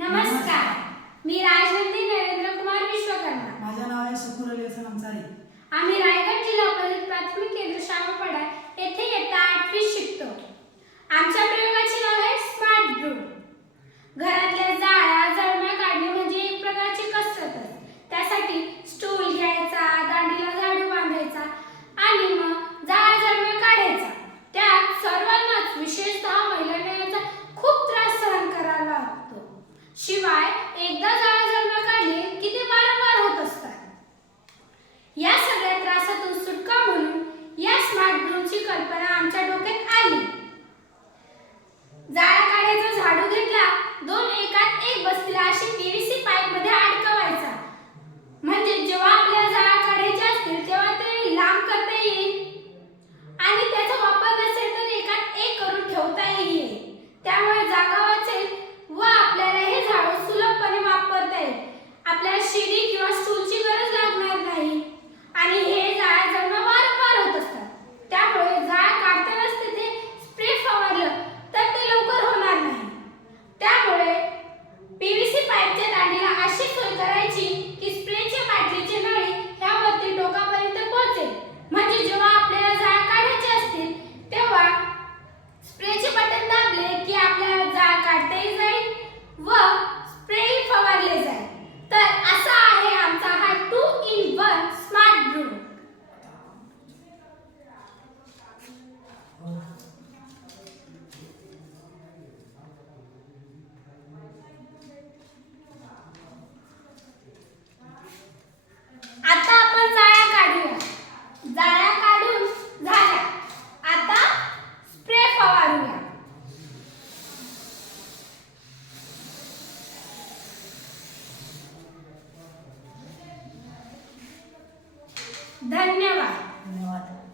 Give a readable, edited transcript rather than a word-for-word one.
नमस्कार. मी राजनंदी नरेंद्र कुमार विश्वकर्मा. माझे नाव आहे सुकुर अली हसन अंसारी. आम्ही रायगड जिल्हा परिषद प्राथमिक केंद्र शाळापडा येथे इयत्ता 8वी शिकतो. आमच्या प्रयोगाचे नाव आहे स्मार्ट ब्रू. घरातल्या जाळ्या जळम्या काढणे म्हणजे एक प्रकारची कसरत. त्यासाठी स्टूल घ्यायचा, दांडीला झाडू बांधायचा आणि मग जाळ्या जळम्या काढायचा. त्यात सर्वांनाच विशेषतः महिलांना याचा खूप त्रास सहन करावा लागतो. शिवाय एकदा जाळ्या जळम्या काढले की ते वारंवार होत असतात. या सगळ्या त्रासातून सुटका म्हणून या स्मार्ट ब्रूची कल्पना आमच्या डोक्यात आली. जाळ्या काढायचा झाडू घेतला, 2 एकात एक बसतील अशी पीव्हीसी पाईप मध्ये अडकवायचा. म्हणजे जेव्हा आपल्याला जाळ्या काढायच्या असतील तेव्हा ते लांब करता येईल आणि त्याचा वापर नसेल तर एकात एक करून ठेवता येईल. त्यामुळे जागा वाचेल व आपल्याला हे झाडू सुलभपणे वापरता येईल. आपल्याला शिडी किंवा स्टूलची गरज लागणार नाही आणि हे जाळ्या जळम्या वारंवार होत असतात. त्यामुळे जाळ्या काढतानाच तिथे स्प्रे फवारलं तर ते लवकर होणार नाही. त्यामुळे पीव्हीसी पाईपच्या दांडीला अशी सोय करायची की स्प्रेच्या बाटलीची नळी ह्यावरती टोकापर्यंत पोहोचेल. म्हणजे जेव्हा आपल्याला जाळ्या काढायच्या असतील तेव्हा स्प्रेचे बटन दाबले की आपल्याला जाळ काढताही जाईल व स्प्रेही फवारले जाईल. तर असा आहे आमचा हा 2 in 1 स्मार्ट ब्रू. आता आपण जाळ्या काढूया. जाळ्या काढून झाल्या. आता स्प्रे फवारूया. धन्यवाद. धन्यवाद.